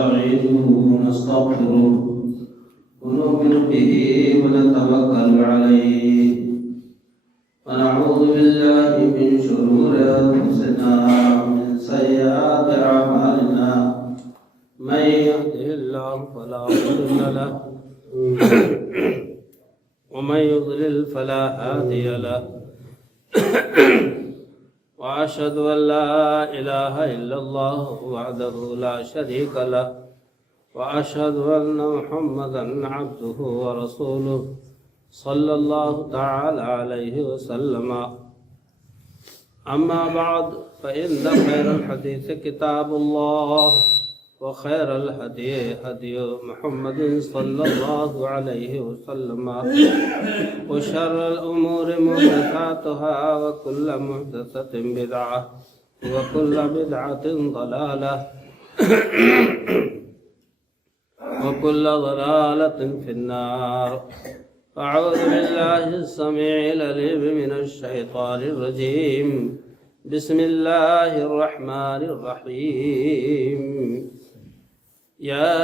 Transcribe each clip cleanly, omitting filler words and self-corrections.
ونستعينه ونستغفره ونؤمن به ونتوكل عليه ونعوذ بالله من شرور أنفسنا ومن سيئات أعمالنا من يهده الله فلا مضل له ومن يضلل فلا هادي له وأشهد أن لا إله إلا الله وحده لا شريك له وأشهد أن محمدا عبده ورسوله صلى الله تعالى عليه وسلم أما بعد فإن خير الحديث كتاب الله وخير الهدي هدي محمد صلى الله عليه وسلم وشر الأمور محدثاتها وكل محدثة بدعة وكل بدعة ضلالة وكل ضلالة في النار. أعوذ بالله السميع العليم من الشيطان الرجيم. بسم الله الرحمن الرحيم. يا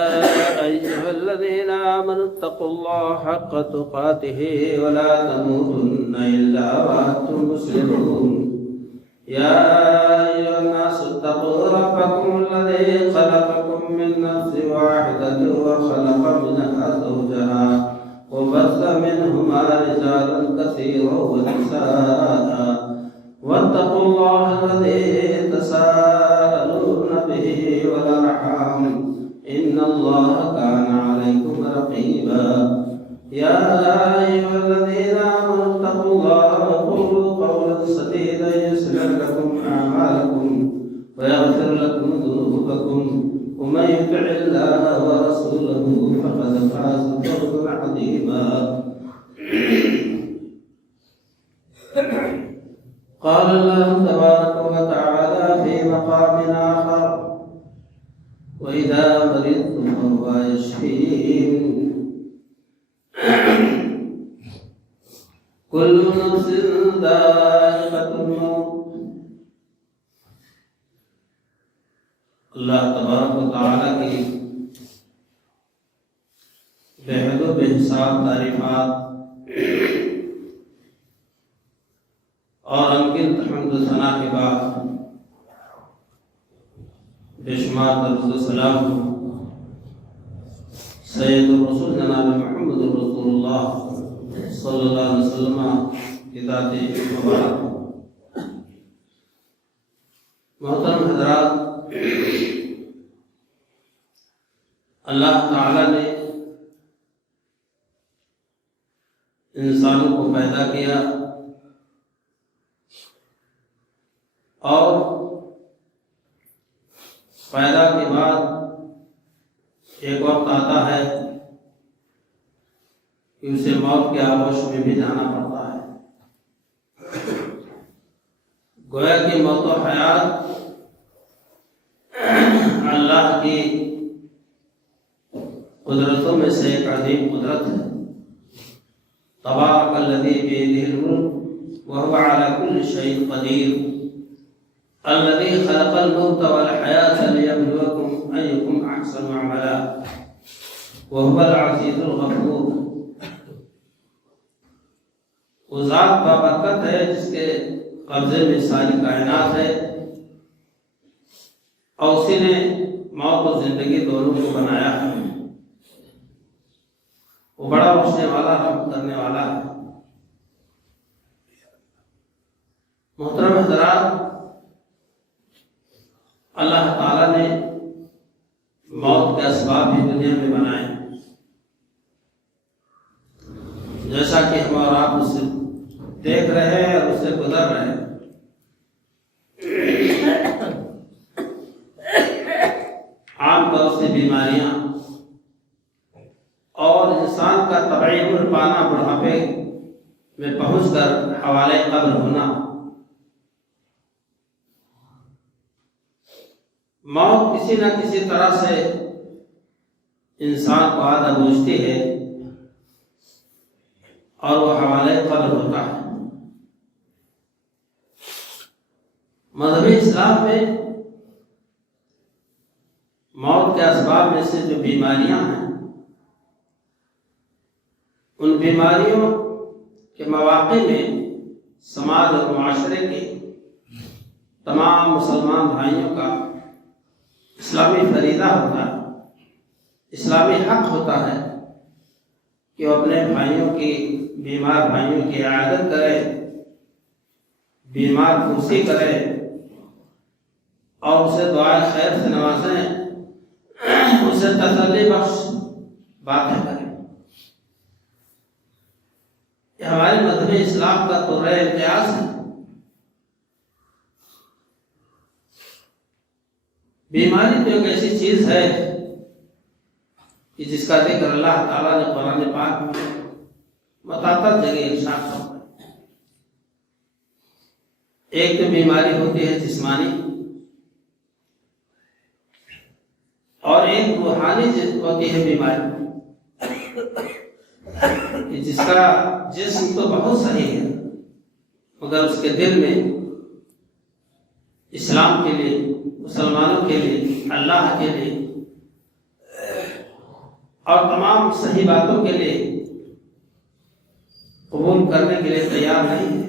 أيها الذين آمنوا اتقوا الله حق تقاته ولا تموتن إلا وأنتم مسلمون. يا أيها الناس اتقوا ربكم الذي خلقكم من نفس واحدة وخلق منها زوجها وبث منهما رجالا كثيرا ونساء واتقوا الله الذي تساءلون به والأرحام إن الله كان عليكم رقيبا. يا أيها الذين آمنوا اتقوا الله وقولوا قولا سديدا يصلح لكم أعمالكم ويغفر لكم ذنوبكم ومن يطع الله ورسوله فقد فاز فوزا عظيما. قال الله تبارك وتعالى في مقام آخر: وإذا مرضت فهو يشفين. كل نفس ذائقة الموت. اللہ تبارک و تعالی کی بے حد و بے حساب تعریفات اور انگنت حمد و ثنا کے بعد بے شمار درود و سلام سید الرسول جناب محمد رسول اللہ صلی اللہ علیہ وسلم کی ذات مبارک. محترم حضرات، اللہ تعالی نے انسانوں کو پیدا کیا اور پیدا کے بعد ایک وقت آتا ہے کہ اسے موت کے آغوش میں بھی جانا پڑتا ہے. گویا کہ موت و حیات اللہ کی قدرتوں میں سے ایک عظیم قدرت ہے. تبارک الذی بیدہ الملک وہو علی کل شیء قدیر الذی خلق الموت والحیاة لیبلوکم ایکم احسن عملا وہو العزیز الغفور. وہ ذات بابرکت ہے جس کے قبضے میں ساری کائنات ہے اور اسی نے موت اور زندگی دونوں کو بنایا ہے. وہ بڑا بخشنے والا، رحم کرنے والا ہے. محترم حضرات، اللہ تعالی نے موت کے اسباب بھی دنیا میں بنائے، جیسا کہ ہم اور آپ اسے دیکھ رہے ہیں اور اسے گزر رہے ہیں. عام طور سے بیماریاں اور انسان کا طبعی عمر پانا، بڑھاپے میں پہنچ کر حوالے قبر ہونا، موت کسی نہ کسی طرح سے انسان کو آدھا بوجھتی ہے اور وہ حوالے قبر ہوتا ہے. مذہبی اسلام میں موت کے اسباب سے جو بیماریاں ہیں ان بیماریوں کے مواقع میں سماج اور معاشرے کے تمام مسلمان بھائیوں کا اسلامی فریضہ ہوتا ہے، اسلامی حق ہوتا ہے کہ وہ اپنے بھائیوں کی بیمار بھائیوں کی عیادت کرے، بیمار پرسی کرے اور اسے دعائے خیر سے نوازیں، اسے تسلی بخش باتیں کریں۔ یہ ہمارے مذہب اسلام کا قرۂ امتیاز ہے۔ بیماری تو ایک ایسی چیز ہے کہ جس کا ذکر اللہ تعالیٰ نے قرآن پاک میں متعدد جگہ ارشاد فرمایا ہے۔ ایک تو بیماری ہوتی ہے جسمانی اور ایک روحانی ہوتی ہے بیماری کہ جس کا جسم تو بہت صحیح ہے مگر اس کے دل میں اسلام کے لیے، مسلمانوں کے لیے، اللہ کے لیے اور تمام صحیح باتوں کے لیے قبول کرنے کے لیے تیار نہیں ہے،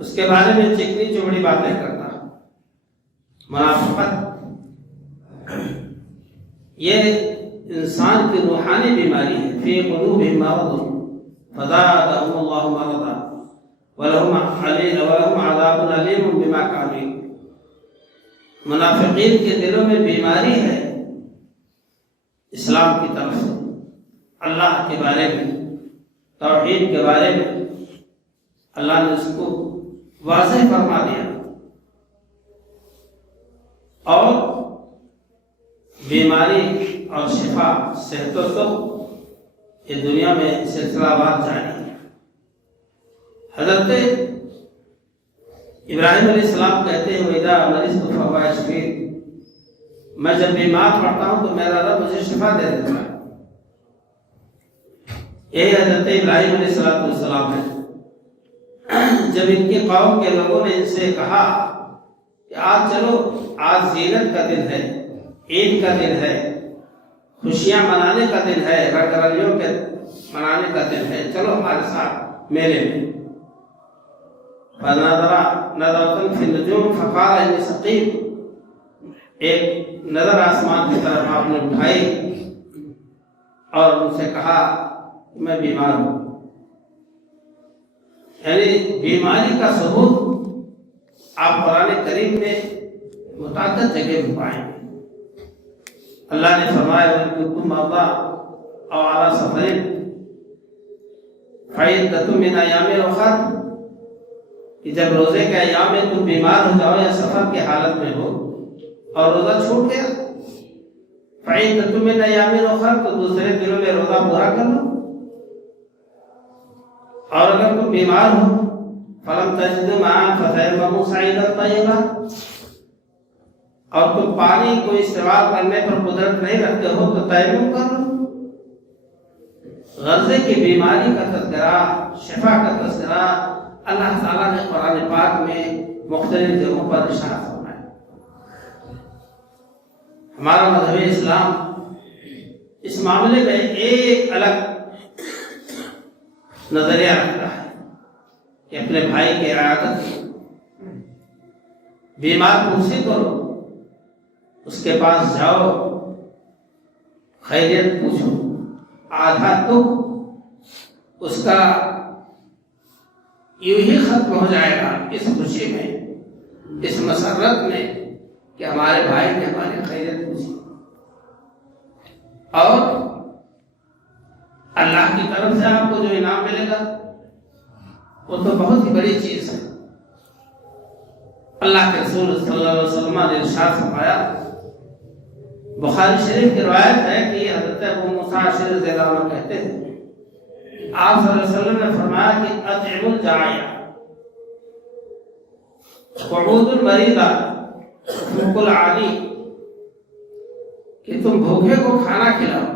اس کے بارے میں چکنی چوبڑی باتیں کرتا، منافقت، یہ انسان کی روحانی بیماری ہے۔ فی قلوبہم مرض فزادہم اللہ مرضا ولہم عذاب علیم بما کانوا یکفرون۔ منافقین کے دلوں میں بیماری ہے اسلام کی طرف سے، اللہ کے بارے میں، توحید کے بارے میں اللہ نے اس کو واضح فرما دیا، اور بیماری اور شفا، صحت و سکھ یہ دنیا میں سلسلہ وار جاری ہے۔ حضرت ابراہیم علیہ السلام کہتے ہیں وَإِذَا مَرِضْتُ فَهُوَ يَشْفِينِ، میں جب بیمار پڑتا ہوں تو میرا رب مجھے شفا دے دیتا ہے۔ یہ حضرت ابراہیم علیہ السلام ہے۔ جب ان کی قوم کے لوگوں نے ان سے کہا کہ آج چلو، آج زینت کا دن ہے، عید کا دن ہے، خوشیاں منانے کا دن ہے، رنگ رلیوں کے منانے کا دن ہے، چلو ہمارے ساتھ میلے میں۔ نظرۃ فی النجوم فقال انی سقیم، ایک نظر آسمان کی طرف آپ نے اٹھائی اور ان سے کہا کہ میں بیمار ہوں۔ یعنی بیماری کا ثبوت آپ قرآن کریم میں متعدد جگہ میں پائیں گے۔ اللہ نے فرمایا وَإِن كُنتُم مَرْضَىٰ أَوْ عَلَىٰ سَفَرٍ فَعِدَّةٌ مِّنْ أَيَّامٍ أُخَرَ، کہ جب روزے کے ایام میں تم بیمار ہو جاؤ یا سفر کی حالت میں ہو اور روزہ چھوٹ گیا، فَعِدَّةٌ مِّنْ أَيَّامٍ أُخَرَ، تو دوسرے دنوں میں روزہ پورا کر لو۔ اور اگر تم بیمار ہو فَلَمْ تَجِدُوا مَاءً فَتَيَمَّمُوا صَعِيدًا طَيِّبًا، اور تم پانی کو استعمال کرنے پر قدرت نہیں رکھتے ہو تو تیمم کر لو۔ غرضے کی بیماری کا تذکرہ، شفا کا تذکرہ اللہ تعالیٰ نے قرآن پاک میں مختلف جگہوں پر ارشاد فرمایا۔ ہمارا مذہب اسلام اس معاملے میں ایک الگ نظریہ رکھتا ہے کہ اپنے بھائی کی عیادت، بیمار پرسی کرو، اس کے پاس جاؤ، خیریت پوچھو، آدھا دکھ اس کا یوں ہی ختم ہو جائے گا اس خوشی میں، اس مسرت میں کہ ہمارے بھائی نے ہماری خیریت پوچھی، اور اللہ کی طرف سے آپ کو جو انعام ملے گا وہ تو بہت ہی بڑی چیز ہے۔ اللہ کے رسول صلی اللہ علیہ وسلم نے ارشاد فرمایا، بخاری شریف کی روایت ہے کہ حضرت ابو موسیٰ رضی اللہ عنہ کہتے ہیں آپ صلی اللہ علیہ وسلم نے فرمایا کہ اطعم الجائع وعود المریضہ وفوق العالی، کہ تم بھوکے کو کھانا کھلاؤ،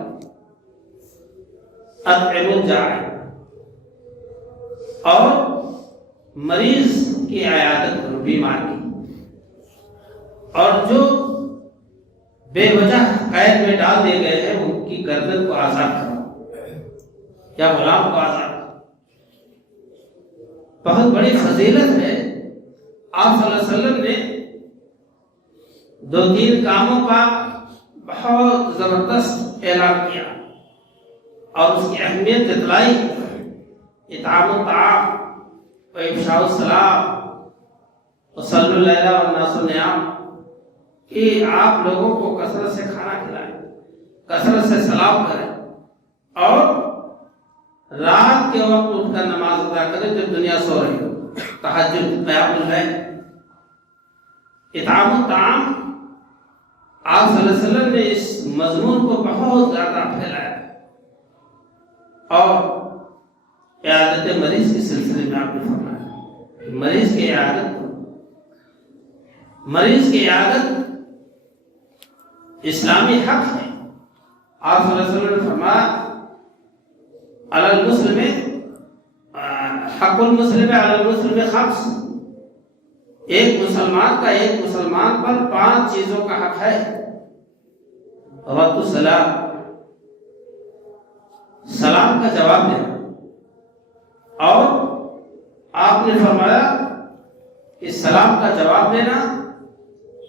اطعم الجائع، اور مریض کی عیادت کرو، بیمار کی، اور جو بے وجہ قید میں ڈال دیے گئے ہیں ان کی گردن کو آزاد کرو یا غلام کو آزاد کرو۔ بہت بڑی فضیلت ہے۔ آپ صلی اللہ علیہ وسلم نے 2-3 کاموں کا بہت زبردست اعلان کیا اور اس کی اہمیت بتلائی، اطعام الطعام و افشاء السلام وصلوا اللیل والناس نیام، کہ آپ لوگوں کو کثرت سے کھانا کھلائیں، کثرت سے سلام کریں اور رات کے وقت اٹھ کر نماز ادا کریں جب دنیا سو رہی ہو، تہجد قیام اللیل۔ اطعام الطعام آپ صلی اللہ علیہ وسلم نے اس مضمون کو بہت زیادہ پھیلایا اور عیادت مریض کے سلسلے میں آپ نے فرمایا مریض کی عیادت اسلامی حق ہے۔ آپ صلی اللہ علیہ وسلم نے فرمایا علی المسلم حق المسلم علی المسلم خمس، ایک مسلمان پر 5 چیزوں کا حق ہے۔ رد السلام، سلام کا جواب دینا، اور آپ نے فرمایا کہ سلام کا جواب دینا،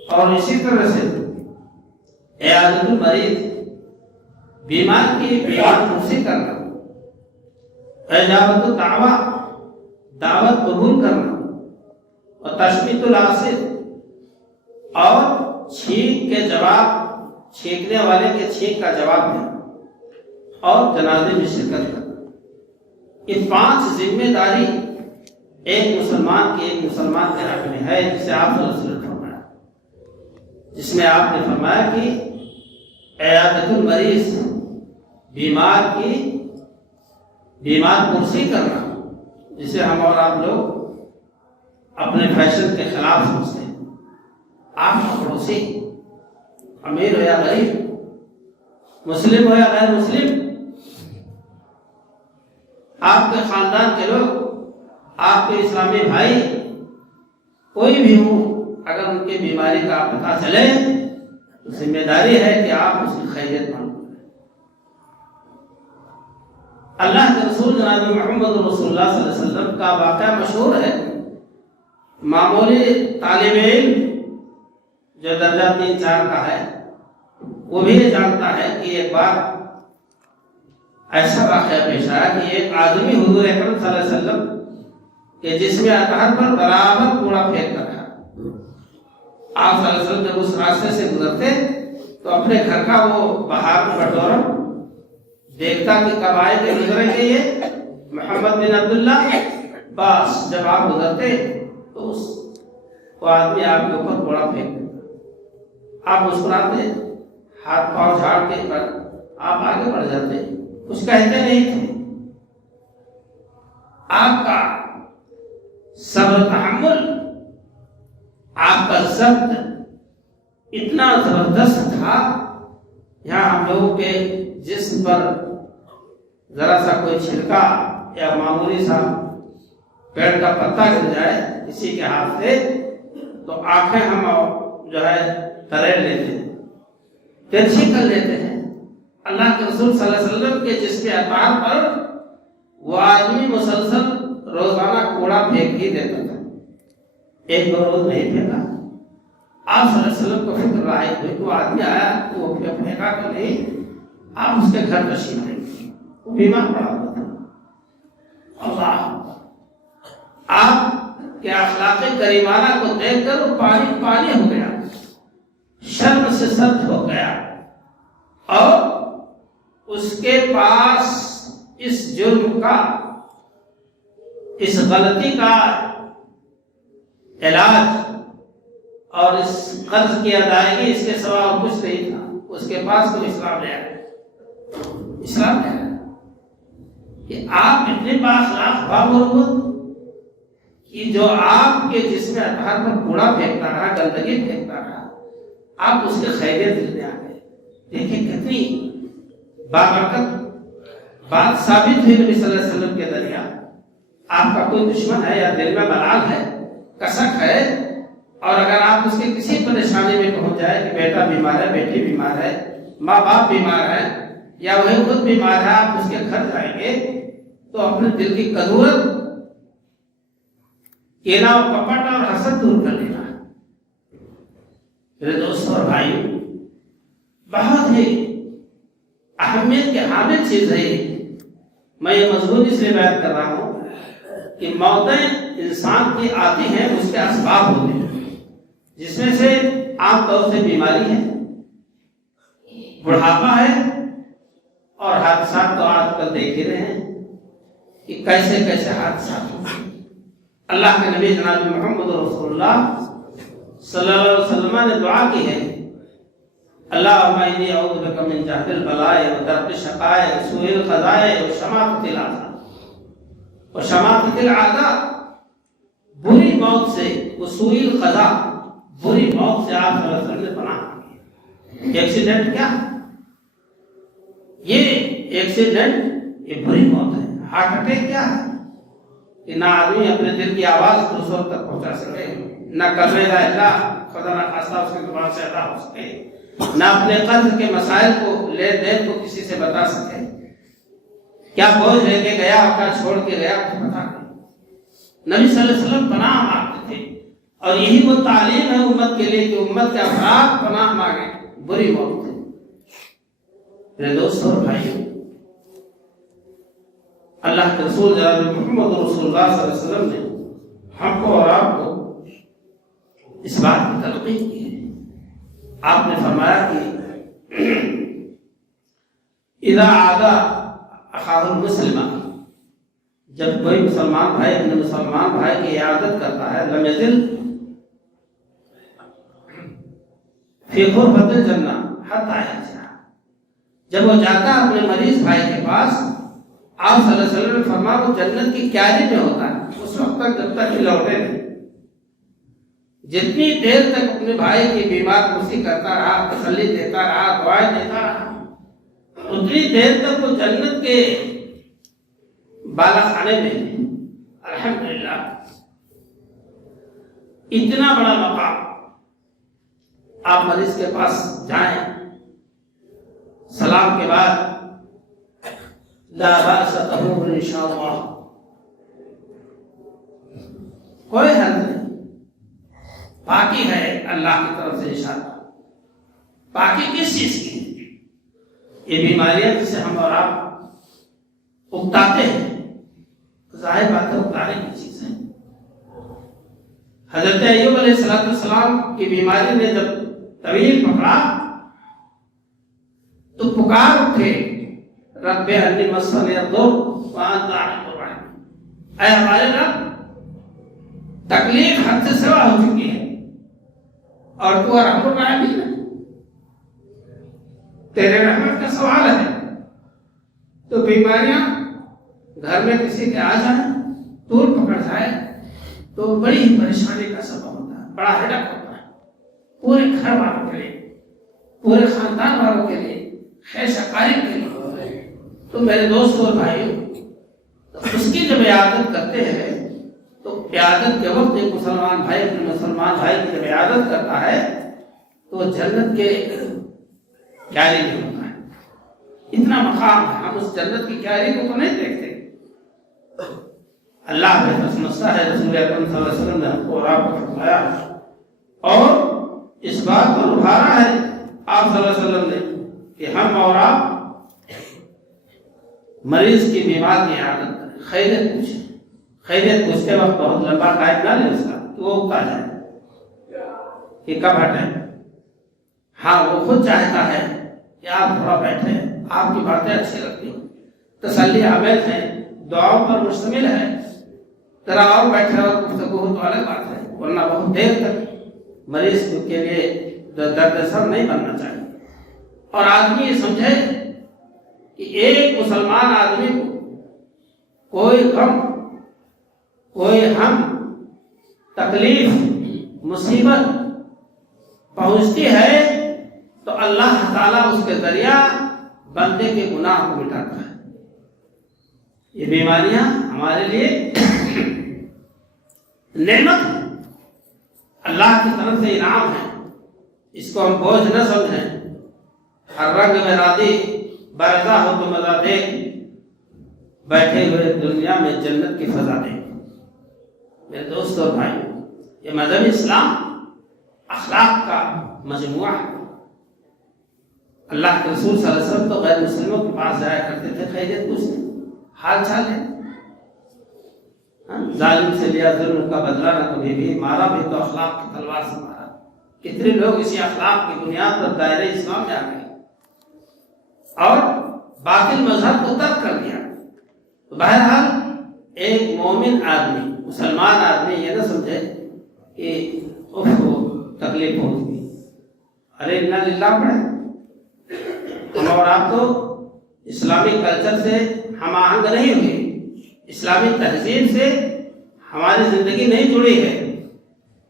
اور اسی طرح سے عیادت المریض، بیمار کی پرسی کرنا، اجابت دعوت قبول کرنا، اور تشمیت العاصر، اور چھینکنے والے کے چھینک کا جواب دینا، اور جنازے میں شرکت کرنا۔ یہ 5 ذمہ داری ایک مسلمان کے حق میں ہے، جسے آپ صلی اللہ علیہ وسلم نے فرمایا، جس میں آپ نے فرمایا کہ عیادت المریض، بیمار پرسی کرنا، جسے ہم اور آپ لوگ اپنے فیشن کے خلاف سمجھتے ہیں۔ آپ کا پڑوسی امیر ہو یا غریب، مسلم ہو یا غیر مسلم، آپ کے خاندان کے لوگ، آپ کے اسلامی بھائی، کوئی بھی ہو، اگر ان کی بیماری کا پتہ چلے تو ذمہ داری ہے کہ آپ اس کی خیریت معلوم کریں۔ اللہ کے رسول جناب محمد رسول اللہ صلی اللہ علیہ وسلم کا واقعہ مشہور ہے۔ معمولی طالب علم جو درجہ 3-4 کا ہے، وہ بھی یہ جانتا ہے کہ ایک بار ایسا واقعہ پیش آیا کہ ایک آدمی حضور اکرم صلی اللہ علیہ وسلم کے جسم اطہر پر برابر کوڑا پھینک رکھا۔ آپ صلی اللہ علیہ وسلم جب اس راستے سے گزرتے تو اپنے گھر کا وہ بہار بٹورا دیکھتا کہ کب آئے گے، گزریں گے یہ محمد بن عبداللہ، بس جب آپ گزرتے تو وہ آدمی آپ کے اوپر کوڑا پھینک دیتا، آپ مسکراتے، ہاتھ پاؤں جھاڑ کے آپ آگے بڑھ جاتے، کچھ کہتے نہیں تھے۔ آپ کا صبر تحمل، آپ کا ضبط اتنا زبردست تھا، یہاں ہم لوگوں کے جسم پر ذرا سا کوئی چھلکا یا معمولی سا پیڑ کا پتا گر جائے کسی کے ہاتھ سے تو آنکھیں ہم جو ہے تریڑ لیتے ہیں، ترچھی کر لیتے ہیں۔ اللہ کے رسول صلی اللہ علیہ وسلم کے جسم اطہر پر وہ آدمی مسلسل روزانہ کوڑا پھینک ہی دیتا تھا، 1-2 روز نہیں پھینکا۔ آپ صلی اللہ علیہ وسلم کو فکر رہا ہے وہ آدمی آیا تو وہ پھینکا تو نہیں، آپ اس کے گھر تشریف لے گئے، وہ بیمار پڑا ہوا تھا۔ اللہ، آپ کے اخلاق کریمانہ کو دیکھ کر وہ پانی ہو گیا، شرم سے سرد ہو گیا، اور اس کے پاس اس جرم کا، اس غلطی کا علاج اور اس قرض کی ادائیگی اس کے سوا اور کچھ نہیں تھا۔ اس کے پاس کوئی اسلام لے آیا کہ آپ اتنے بااخلاق بامربوط کہ جو آپ کے جسم اطہر پر کوڑا پھینکتا رہا، گندگی پھینکتا رہا، آپ اس کے خیریت دل میں آ گئے۔ دیکھیں کتنی بابرکت بات ثابت ہوئی نبی صلی اللہ علیہ وسلم کے ذریعہ۔ آپ کا کوئی دشمن ہے یا دل میں ملال ہے، کسک ہے، اور اگر آپ آپ اس کے کسی پریشانی میں پہنچ جائے کہ بیٹا بیمار ہے، بیٹی بیمار ہے، ماں باپ بیمار ہے، یا وہی خود بیمار ہے، آپ اس کے گھر جائیں گے تو اپنے دل کی کدورت، کینہ و کپٹ اور حسد دور کر لینا۔ میرے دوستوں اور بھائیوں، بہت ہی اہمیت کے حامل چیز ہے یہ۔ میں یہ مضمون اس لیے بیان کر رہا ہوں کہ موتیں انسان کی آتی ہیں، اس کے اسباب ہوتے ہیں، جس میں سے عام طور سے بیماری ہے، بڑھاپا ہے، اور حادثات تو آج کل دیکھ ہی رہے ہیں کہ کیسے کیسے حادثات ہوتے ہیں۔ اللہ کے نبی جناب محمد رسول اللہ صلی اللہ علیہ وسلم نے دعا کی ہے، اللہم انی اعوذ بک من جہد البلاء ودرک الشقاء وسوء القضاء وشماتۃ الاعداء۔ وشماتۃ الاعداء، بری موت سے، وسوء القضاء، بری موت سے آپ صلی اللہ علیہ وسلم نے پناہ کی۔ ایکسیڈنٹ کیا؟ یہ ایکسیڈنٹ یہ بری موت ہے۔ ہارٹ اٹیک کیا ہے؟ کہ نہ آدمی اپنے دل کی آواز دوسروں تک پہنچا سکے، نہ کلمہ لا الہ خدا نہ خاصہ اس کے زبان سے ادا ہو سکے، نہ اپنے قلب کے مسائل کو لین دین کو کسی سے بتا سکے، کیا بوجھ لے کے گیا اور کیا چھوڑ کے گیا کچھ بتا نہیں۔ نبی صلی اللہ علیہ وسلم پناہ مانگتے تھے، اور یہی وہ تعلیم ہے امت کے لیے کہ امت کے افراد پناہ مانگیں بری موت سے۔ میرے دوستوں اور بھائیوں، اللہ کے رسول جناب محمد رسول اللہ صلی اللہ علیہ وسلم نے ہم کو اور آپ کو اس بات کی تلقین کی ہے۔ آپ نے فرمایا کہ اذا عادى اخاه المسلم، جب کوئی مسلمان بھائی اپنے مسلمان بھائی کی عیادت کرتا ہے، لم يزل فی غرفۃ الجنہ حتی یرجع، جب وہ جاتا ہے اپنے مریض بھائی کے پاس، آپ صلی اللہ علیہ وسلم نے فرمایا وہ جنت کی کیاری میں ہوتا ہے اس وقت تک جب تک کہ لوٹے نہیں۔ جتنی دیر تک اپنے بھائی کی بیمار پرسی کرتا رہا، تسلی دیتا رہا، دعائیں دیتا رہا، اتنی دیر تک وہ جنت کے بالا خانے میں۔ الحمدللہ، اتنا بڑا مقام۔ آپ مریض کے پاس جائیں، سلام کے بعد لا بأس طهور انشاءاللہ، کوئی حل نہیں، پاکی ہے اللہ کی طرف سے انشاءاللہ۔ پاکی کس چیز کی؟ یہ بیماریاں جسے ہم اور آپ اکتاتے ہیں، ظاہر بات ہے اکتانے کی چیز ہے۔ حضرت ایوب علیہ السلام کی بیماری نے جب طویل پکڑا تو پکار اٹھے، رب انی مسنی الضر وانت ارحم الراحمین، اے ہمارے رب تکلیف حد سے سوا ہو چکی ہے اور تو ارحم الراحمین ہے، تیرے رحمت کا سوال ہے۔ تو بیماریاں گھر میں کسی کے آ جائیں، طول پکڑ جائے تو بڑی ہی پریشانی کا سبب ہوتا ہے، بڑا ہیڈک ہوتا ہے پورے گھر والوں کے لیے، پورے خاندان والوں کے لیے، خیر شکاری کے لیے۔ تو میرے دوستوں اور بھائیوں، اس کی جب عیادت کرتے ہیں تو عیادت کے وقت ایک مسلمان بھائی اپنے مسلمان بھائی کی جب عیادت کرتا ہے تو جنت کے کیاری میں ہوتا ہے۔ اتنا مقام ہے، ہم اس جنت کی کیاری کو تو نہیں دیکھتے۔ اللہ بہتر سمجھتا ہے، رسول اکرم صلی اللہ علیہ وسلم نے ہم کو اور آپ کو فرمایا، اور اس بات پر ابھارا ہے آپ صلی اللہ علیہ وسلم نے کہ ہم اور آپ مریض کی بیمار کی عادت کریں، خیریت پوچھیں، خیریت پوچھتے وقت بہت لمبا ٹائم نہ لیں اس کا کہ وہ اگتا جائے کہ کب ہٹیں۔ ہاں وہ خود چاہتا ہے کہ آپ تھوڑا بیٹھیں، آپ کی باتیں اچھی لگتی ہیں، تسلی آمیز ہیں، دعاؤں پر مشتمل ہے، ذرا اور بیٹھے اور گفتگو ہو تو الگ بات ہے، ورنہ بہت دیر تک مریض کے لیے درد سر نہیں بننا چاہیے۔ اور آدمی یہ سمجھے کہ ایک مسلمان آدمی کو کوئی غم، کوئی ہم، تکلیف، مصیبت پہنچتی ہے تو اللہ تعالیٰ اس کے ذریعہ بندے کے گناہ کو مٹاتا ہے۔ یہ بیماریاں ہمارے لیے نعمت ہے، اللہ کی طرف سے انعام ہے، اس کو ہم بوجھ نہ سمجھیں۔ ہر رنگ میں راضی برضا ہو تو مزہ دیکھ، بیٹھے ہوئے دنیا میں جنت کی فضا دیکھ۔ میرے دوست اور بھائی، یہ مذہب اسلام اخلاق کا مجموعہ ہے۔ اللہ کے رسول صلی اللہ علیہ وسلم تو غیر مسلموں کے پاس جایا کرتے تھے، خیریت پوچھتے، حال چال ہے، ظالم سے لیا ظلم کا بدلہ نہ کبھی بھی، مارا بھی تو اخلاق کی تلوار سے مارا۔ کتنے لوگ اسی اخلاق کی بنیاد پر دائرہ اسلام میں آ گئے اور باطل مذہب کو ترک کر دیا۔ تو بہرحال ایک مومن آدمی، مسلمان آدمی یہ نہ سمجھے کہ اس کو تکلیف پہنچ گئی، ارے انا للہ پڑھے۔ ہم اور آپ تو اسلامی کلچر سے ہم آہنگ نہیں ہوئے، اسلامی تہذیب سے ہماری زندگی نہیں جڑی ہے،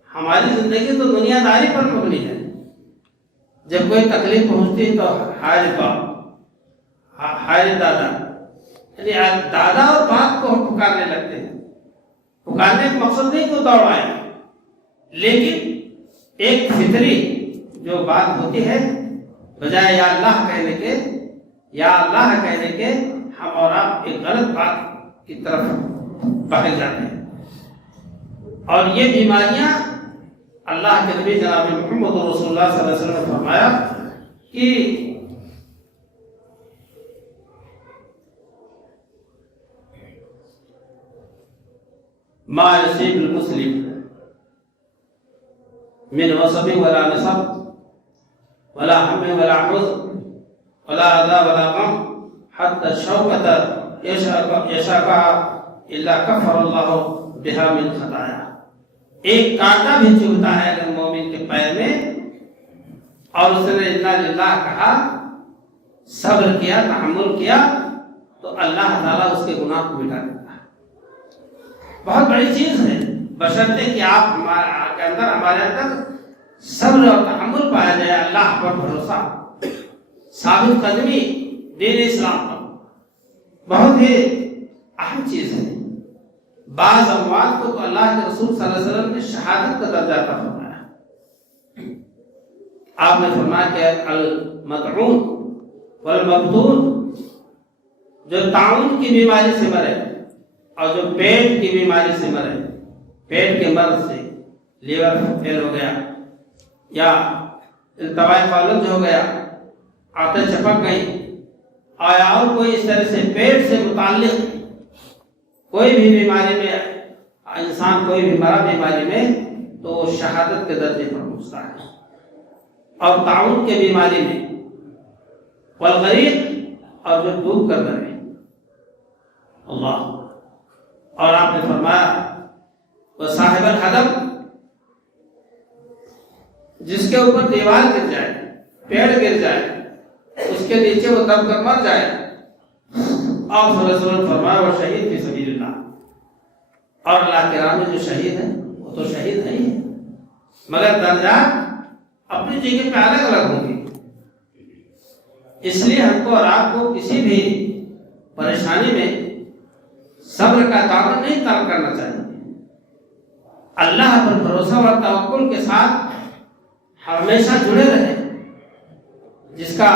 ہماری زندگی تو دنیا داری پر مبنی ہے۔ جب کوئی تکلیف پہنچتی تو ہائے باپ، ہائے دادا، یعنی دادا اور باپ کو ہم پکارنے لگتے ہیں۔ پکارنے کا مقصد نہیں کو دوڑائے، لیکن ایک فطری جو بات ہوتی ہے، بجائے یا اللہ کہنے کے، یا اللہ کہنے کے، ہم اور آپ ایک غلط بات کی طرف بہک جاتے ہیں۔ اور یہ بیماریاں اللہ کے نبی جناب محمد رسول اللہ صلی اللہ علیہ وسلم نے فرمایا کہ ما يصيب المسلم من وصب ولا نصب ولا هم ولا حزن ولا اذى ولا غم حتى الشوكة يشاكها الا كفر الله بها من خطايا۔ ایک کانٹا بھی چبھتا ہے اگر مومن کے پیر میں اور اس نے انا للہ کہا، صبر کیا، تحمل کیا، تو اللہ تعالیٰ اس کے گناہ کو مٹا دیتا ہے۔ بہت بڑی چیز ہے، بشرطے کہ آپ کے اندر، ہمارے اندر صبر اور تحمل پایا جائے، اللہ پر بھروسہ، ثابت قدمی دین اسلام پر، بہت ہی اہم چیز ہے۔ بعض اموات کو تو اللہ کے رسول صلی اللہ علیہ وسلم نے شہادت کا درجہ عطا فرمایا۔ آپ نے فرمایا کہ المطعون والمبتون، جو طاعون کی بیماری سے مرے اور جو پیٹ کی بیماری سے مرے، پیٹ کے مرض سے، لیور فیل ہو گیا یا التواء فالج ہو گیا، آنتیں چپک گئی، اور کوئی اس طرح سے پیٹ سے متعلق کوئی بھی بیماری میں انسان کوئی بھی مرا بیماری میں، تو وہ شہادت کے درجے پر پہنچتا ہے۔ اور طاعون کے بیماری میں، والغریق، اور جو ڈوب کر مرے، اللہ۔ اور آپ نے فرمایا وہ صاحب الحدم، جس کے اوپر دیوار گر جائے، پیڑ گر جائے، اس کے نیچے وہ دب کر مر جائے، آپ صلی اللہ علیہ وسلم فرمایا وہ شہید فی سبیل اللہ۔ اور اللہ کے راہ میں جو شہید ہے وہ تو شہید نہیں ہے، مگر درجات اپنی جگہ پہ الگ الگ ہوں گے۔ اس لیے ہم کو اور آپ کو کسی بھی پریشانی میں صبر کا دامن نہیں ترک کرنا چاہیے، اللہ پر بھروسہ اور توکل کے ساتھ ہمیشہ جڑے رہیں، جس کا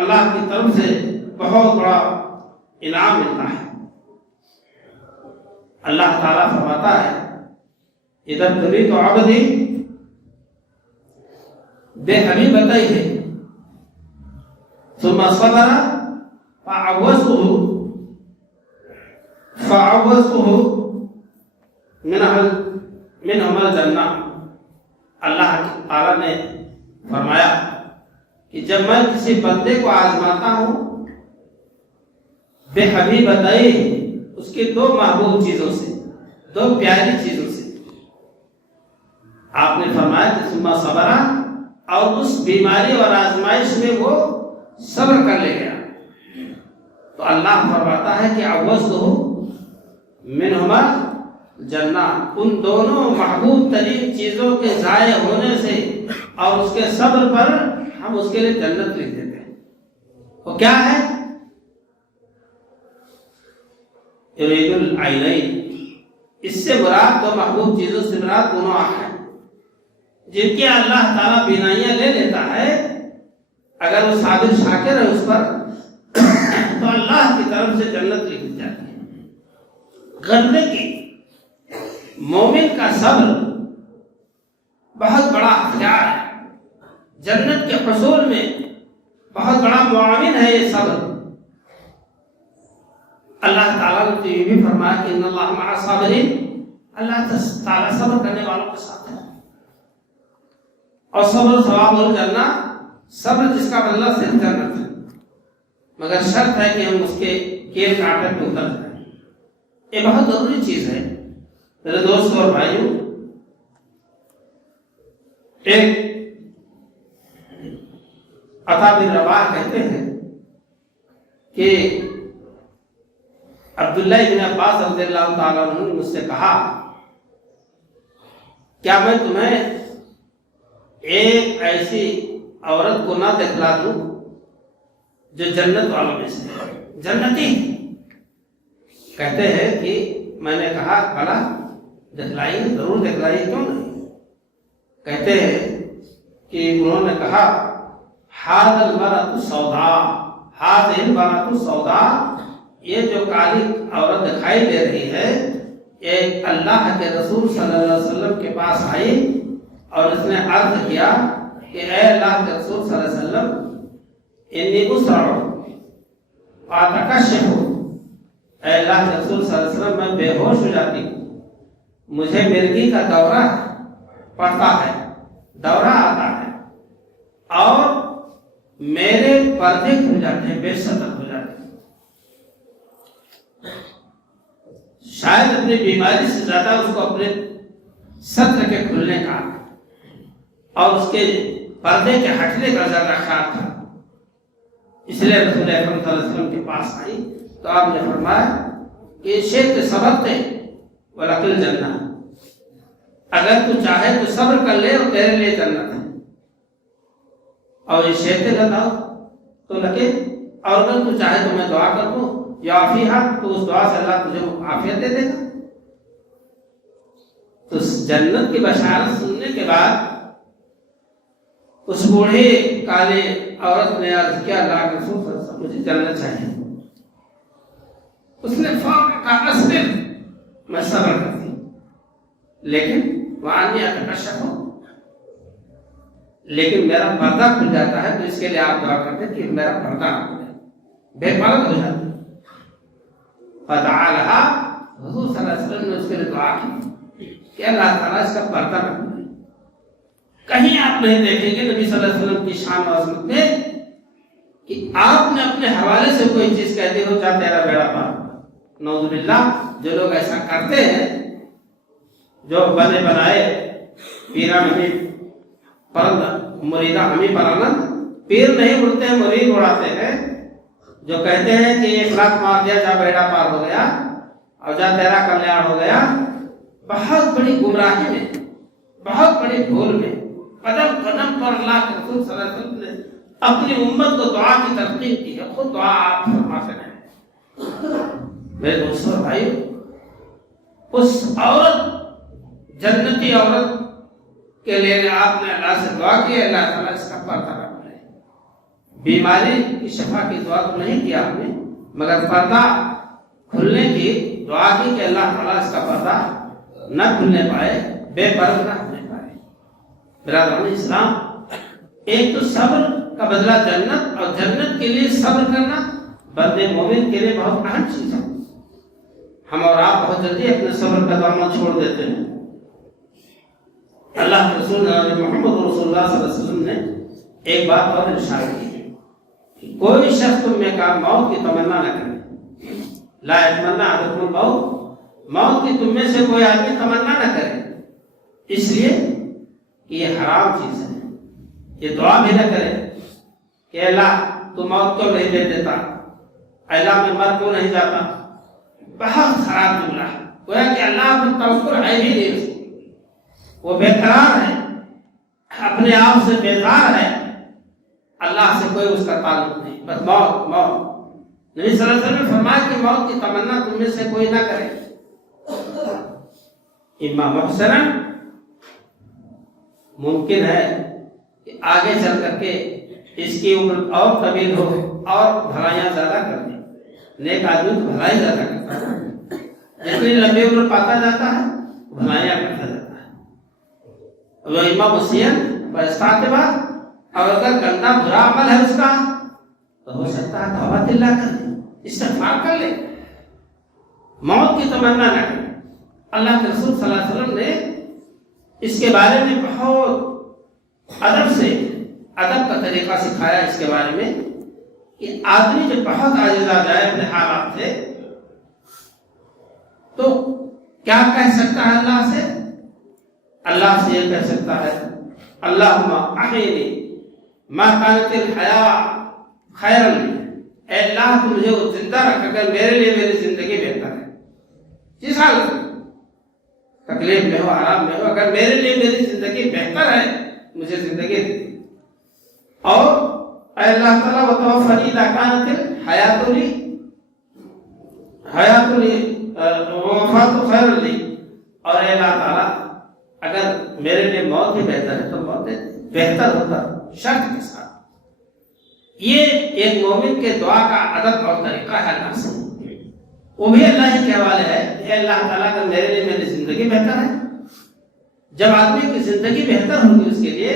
اللہ کی طرف سے بہت بڑا انعام ملتا ہے۔ اللہ تعالیٰ فرماتا ہے ادھر دلی تو عبدی بے حبیب بتائی ہے ثم صبر فعوضته منهما الجنہ۔ اللہ تعالیٰ نے فرمایا کہ جب میں کسی بندے کو آزماتا ہوں بے حبیب بتائی، اس کے دو محبوب چیزوں سے، دو پیاری چیزوں سے، آپ نے فرمایا کہ ثم صبر، اور اس بیماری اور آزمائش میں وہ صبر کر لے گیا، تو اللہ فرماتا ہے کہ عوضتہ منہما جنہ، ان دونوں محبوب ترین چیزوں کے ضائع ہونے سے اور اس کے صبر پر ہم اس کے لیے جنت لکھ دیتے ہیں۔ وہ کیا ہے؟ یرید العینین، اس سے مراد دو محبوب چیزوں سے مراد دونوں آنکھ ہیں، جن کی اللہ تعالیٰ بینائیاں لے لیتا ہے، اگر وہ صابر شاکر ہے اس پر تو اللہ کی طرف سے جنت لکھی جاتی ہے۔ غلبے کی مومن کا صبر بہت بڑا ہتھیار ہے، جنت کے حصول میں بہت بڑا معاون ہے یہ صبر۔ اللہ تعالیٰ نے تو یہ بھی فرمایا کہ ان اللہ مع الصابرین، اللہ تعالیٰ صبر کرنے والوں کے ساتھ ہے۔ اور صبر ثواب الجنہ، صبر جس کا بدلہ صرف جنت ہے، مگر شرط ہے کہ ہم اس کے کیل کاٹے پہ اتر جائیں۔ یہ بہت ضروری چیز ہے میرے دوست اور بھائیوں۔ ایک عطا بن رواح کہتے ہیں کہ عبداللہ بن عباس رضی اللہ تعالیٰ عنہ نے مجھ سے کہا، کیا میں تمہیں ایک ایسی عورت کو نہ دکھلا دوں جو جنت والوں میں سے ہے، جنتی؟ کہتے ہیں کہ میں نے کہا بھلا دکھلائیے، ضرور دکھلائیے، کیوں نہیں؟ کہتے ہیں کہ انہوں نے کہا ہذا المرأة السوداء، ہذه المرأة السوداء، یہ جو کالی عورت دکھائی دے رہی ہے، ایک اللہ کے رسول صلی اللہ علیہ وسلم کے پاس آئی اور اس نے عرض کیا کہ اے اللہ کے رسول صلی اللہ علیہ وسلم، انی اسرع واتکشف، اے اللہ کے رسول صلی اللہ علیہ وسلم میں بے ہوش ہو جاتی ہوں، مجھے مرگی کا دورہ پڑتا ہے، دورہ آتا ہے، اور میرے پردے کھل جاتے ہیں، بے ستر ہو جاتے ہیں۔ شاید اپنی بیماری سے زیادہ اس کو اپنے ستر کے کھلنے کا اور اس کے پردے کے ہٹنے کا زیادہ خیال تھا، اس لیے رسول اکرم صلی اللہ علیہ وسلم کے پاس آئی تو آپ نے فرمایا کہ شیخ کے صبر تھے وَلَكِ الْجَنَّةُ، اگر تو چاہے تو صبر کر لے اور تیرے لیے جنت ہے، اور یہ شیخ کے بتاؤ تو لگے، اور اگر تو چاہے تو میں دعا کر دوں یعافیہا، تو اس دعا سے اللہ تجھے عافیت دے دے گا۔ تو جنت کی بشارت سننے کے بعد اس بوڑھی کالے عورت نے عرض کیا اللہ کے رسول صلی اللہ علیہ وسلم مجھے جنت چاہیے۔ اس نے فوراً کہا اصبر، میں صبر کرتی ہوں، لیکن وانی اتکشف، لیکن میرا پردہ کھل جاتا ہے، تو اس کے لیے آپ دعا کرتے ہیں کہ میرا پردہ نہ کھلے، بے پرد ہو جاتا ہے۔ فدعا لہا، حضور صلی اللہ علیہ وسلم نے اس کے لیے دعا کی کہ اللہ تعالیٰ اس کا پردہ نہ کھلے۔ کہیں آپ نہیں دیکھیں گے نبی صلی اللہ علیہ وسلم کی شان و عظمت میں کہ آپ نے اپنے حوالے سے کوئی چیز کہتے ہو جا تیرا بیڑا پار، نعوذ باللہ۔ جو لوگ ایسا کرتے ہیں، جو بنے بنائے پیرا ہمیں پرند مریدہ ہمیں پرانا، پیر نہیں اڑتے ہیں مرید اڑاتے ہیں، جو کہتے ہیں کہ ایک لاکھ مار دیا جا بیڑا پار ہو گیا اور جا تیرا کلیان ہو گیا، بہت بڑی گمراہی میں، بہت بڑی بھول میں، قدم قدم پر اللہ کے رسول صلی اللہ علیہ وسلم نے اپنی امت کو دعا کی تلقین کی ہے، خود دعا آپ فرماتے ہیں۔ میرے دوستوں بھائی، اس عورت، جنتی عورت کے لیے آپ نے اللہ سے دعا کی، اللہ تعالیٰ اس کا پردہ رکھ لے۔ بیماری کی شفا کی دعا تو نہیں کیا ہم نے، مگر پردہ کھلنے کی دعا کی کہ اللہ تعالیٰ اس کا پردہ نہ کھلنے پائے، بے پرد نہ ہونے پائے۔ برادران اسلام، ایک تو صبر کا بدلہ جنت، اور جنت کے لیے صبر کرنا بندے مومن کے لیے بہت اہم چیز ہے۔ ہم اور آپ بہت جلدی اپنے صبر کا دامن چھوڑ دیتے ہیں۔ اللہ کے رسول محمد رسول اللہ صلی اللہ علیہ وسلم نے ایک بات اور ارشاد کی کہ کوئی شخص تم میں کا موت کی تمنا نہ کرے، لا یتمنی احدکم الموت، موت کی تم میں سے کوئی آدمی تمنا نہ کرے، اس لیے کہ یہ حرام چیز ہے۔ یہ دعا بھی نہ کرے کہ اللہ تو موت کیوں نہیں دے دیتا، اللہ میں مر کیوں نہیں جاتا، بہت خراب جملہ ہے۔ گویا کہ اللہ کو توقع ہے بھی نہیں، وہ بے قرار ہے، اپنے آپ سے بیزار ہے، اللہ سے کوئی اس کا تعلق نہیں، بس موت موت۔ نبی صلی اللہ علیہ وسلم نے فرمایا کہ موت کی تمنا تم میں سے کوئی نہ کرے، اما محسنا ممکن ہے کہ آگے چل کر کے اس کی عمر اور طویل ہو اور بھلائیاں زیادہ کر دیں. نیک آدمی تو بھلائی زیادہ کرتا ہے، جتنی لمبی عمر پاتا جاتا ہے بھلائیاں کرتا جاتا ہے. وہ امام حسین برسات کے بعد اور اگر گندا برا عمل ہے اس کا تو ہو سکتا ہے توبہ اللہ کر لے، استغفار کر لے، موت کی تمنا نہ کرے. اللہ کے رسول صلی اللہ علیہ وسلم نے اس کے بارے میں بہت ادب کا طریقہ سکھایا اس کے بارے میں کہ آدمی جب بہت عاجز آ جائے اپنے حالات سے تو کیا کہہ سکتا ہے اللہ سے؟ اللہ سے یہ کہہ سکتا ہے اللہم احیینی ما کانت الحیاء خیرا لی، اے اللہ تو مجھے زندہ رکھ اگر میرے لیے میری زندگی بہتر ہے. جس حالت میں تکلیف میں ہو، آرام میں ہو، اگر میرے لیے میری زندگی بہتر ہے مجھے زندگی دے. اور اے اللہ تعالیٰ وتوفنی اذا کانت الحیاۃ لی وفات خیر لی، اور اے اللہ تعالیٰ اگر میرے لیے موت ہی بہتر ہے تو موت بہتر ہوتا شرط کے ساتھ. یہ ایک مومن کے دعا کا ادب اور طریقہ ہے اللہ سے، وہ بھی اللہ ہی کے حوالے ہے. اے اللہ تعالیٰ اگر میرے لیے میری زندگی بہتر ہے. جب آدمی کی زندگی بہتر ہوگی اس کے لیے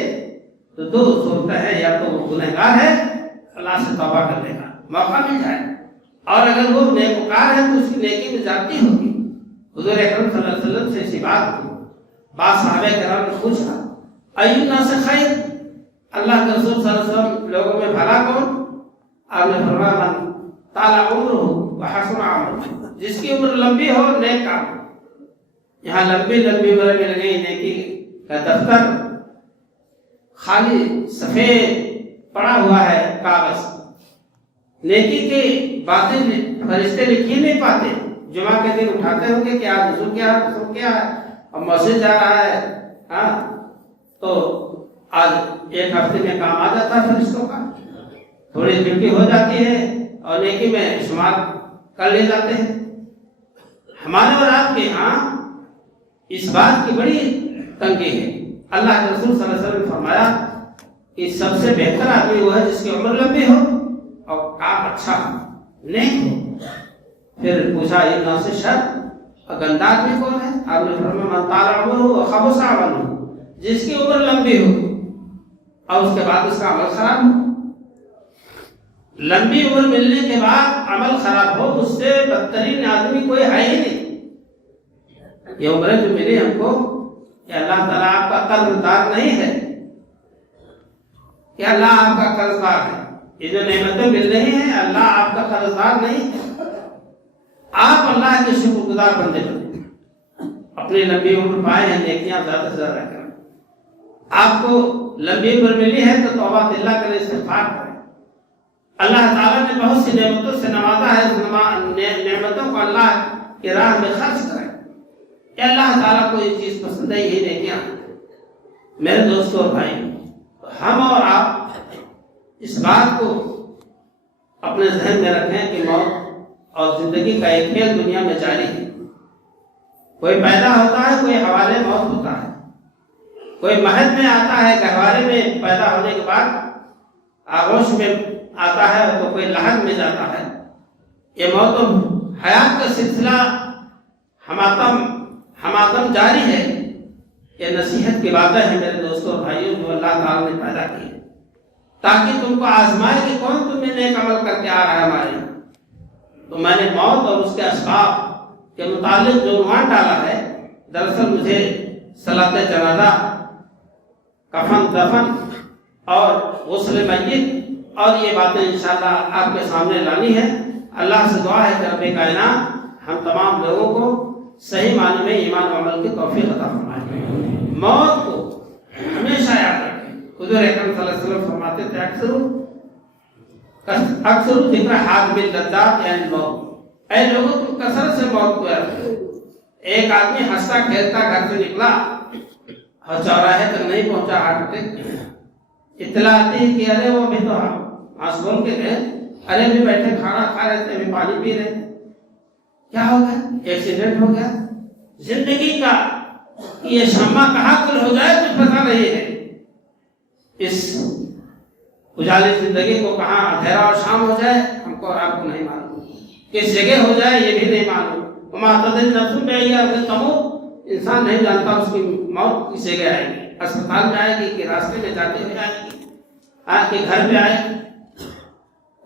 تو دو صورتیں ہیں، یا تو وہ گنہگار ہے اللہ سے توبہ کر لے گا، موقع مل جائے، اور اگر وہ نیکوکار ہے تو اس کی نیکی میں زیادتی ہوگی. حضور اکرم صلی اللہ علیہ وسلم سے اسی بات کو بعض صحابہ کرام نے پوچھا ای الناس خیر، اللہ کے رسول صلی اللہ علیہ وسلم لوگوں میں بھلا کون؟ آپ نے فرمایا من طال عمرہ وحسن عملہ، جس کی عمر لمبی ہو نیک کام. یہاں لمبی عمر مل گئی، نیکی کا دفتر خالی سفید پڑا ہوا ہے کاغذ، نیکی کی باتیں فرشتے لکھ ہی نہیں پاتے. جمعہ کے دن اٹھاتے ہوں گے کہ آج وضو کیا ہے اور مسجد جا رہا ہے، تو آج ایک ہفتے میں کام آ جاتا ہے فرشتوں کا، تھوڑی چھٹی ہو جاتی ہے اور نیکی میں شمار کر لے جاتے ہیں. ہمارے اور آپ کے ہاں اس بات کی بڑی تنگی ہے. اللہ کے رسول صلی اللہ علیہ وسلم نے فرمایا کہ سب سے بہتر آدمی وہ ہے جس کی عمر لمبی ہو اور کام اچھا نیک ہو. پھر پوچھا یہ نو سے شر اور گندا آدمی کون ہے؟ آپ نے فرمایا من طال عمرہ وخبث عملہ، جس کی عمر لمبی ہو اور اس کے بعد اس کا عمل خراب ہو. لمبی عمر ملنے کے بعد عمل خراب ہو، اس سے بدترین آدمی کوئی ہے ہی نہیں. یہ عمریں جو ملی ہم کو کہ اللہ تعالیٰ آپ کا قرض دار نہیں ہے، کہ اللہ آپ کا قرض دار ہے. یہ جو نعمتیں مل رہی ہیں اللہ آپ کا قرض دار نہیں ہے. آپ اللہ کے شکر گزار بندے بنے، اپنی لمبی عمر پائے ہیں، نیکیاں زیادہ سے زیادہ کریں. آپ کو لمبی عمر ملی ہے تو توبہ اللہ کرے، استغفار کریں. اللہ تعالیٰ نے بہت سی نعمتوں سے نوازا ہے، نعمتوں کو اللہ کی راہ میں خرچ کریں. کہ اللہ تعالیٰ کو یہ چیز پسند ہے، یہی نیکیاں. میرے دوستوں اور بھائی، ہم اور آپ اس بات کو اپنے ذہن میں رکھیں کہ موت اور زندگی کا ایک کھیل دنیا میں جاری ہے. کوئی پیدا ہوتا ہے، کوئی حوالے موت ہوتا ہے، کوئی مہد میں آتا ہے گہوارے میں پیدا ہونے کے بعد آغوش میں آتا ہے، تو کوئی لہد میں جاتا ہے. یہ موت و حیات کا سلسلہ ہماتم جاری ہے. یہ نصیحت کی باتیں ہیں میرے دوستوں اور بھائیوں جو اللہ تعالیٰ نے پیدا کی ہے تاکہ تم کو آزمائے کہ کون تم میں نیک عمل کر کے آ رہا ہے ہمارے. تو میں نے موت اور اس کے اسباب کے متعلق جو عنوان ڈالا ہے، دراصل مجھے صلاۃ جنازہ، کفن دفن اور غسل میت اور یہ باتیں انشاءاللہ آپ کے سامنے لانی ہے. اللہ سے دعا ہے کہ رب کائنات ہم تمام لوگوں کو صحیح معنی میں ایمان و عمل کی توفیق عطا فرمائے. موت کو ہمیشہ یاد رکھیں. حضور اکرم صلی اللہ علیہ وسلم فرماتے تھے اکثر ذکر حاضم اللذات یعنی موت. اے لوگوں تم کثرت سے موت کو یاد کرو. ایک آدمی ہنستا کھیلتا گھر سے نکلا اور چوراہے تک نہیں پہنچا، ہارٹ اٹیک. اطلاع آتی ہے کہ ارے وہ بھی تو ہنس بول کے گئے، ارے بھی بیٹھے کھانا کھا رہے تھے، بھی پانی پی رہے، کیا ہو گیا؟ ایکسیڈنٹ ہو گیا. زندگی کا یہ شمع کہاں گل ہو جائے کچھ پتہ نہیں ہے. اس اجالے زندگی کو کہاں اندھیرا اور شام ہو جائے ہم کو اور آپ کو نہیں معلوم، کس جگہ ہو جائے یہ بھی نہیں معلوم۔ وما تدری نفس بأي تموت، انسان نہیں جانتا اس کی موت کس جگہ آئے گی، اسپتال میں آئے گی کہ راستے میں جاتے ہوئے آئے گی، آپ کے گھر پہ آئے گی۔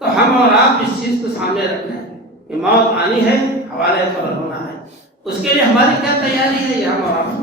تو ہم اور آپ اس چیز کو سامنے رکھیں کہ موت آنی ہے، حوالے خبر ہونا ہے، اس کے لیے ہماری کیا تیاری ہے یہ ہم اور آپ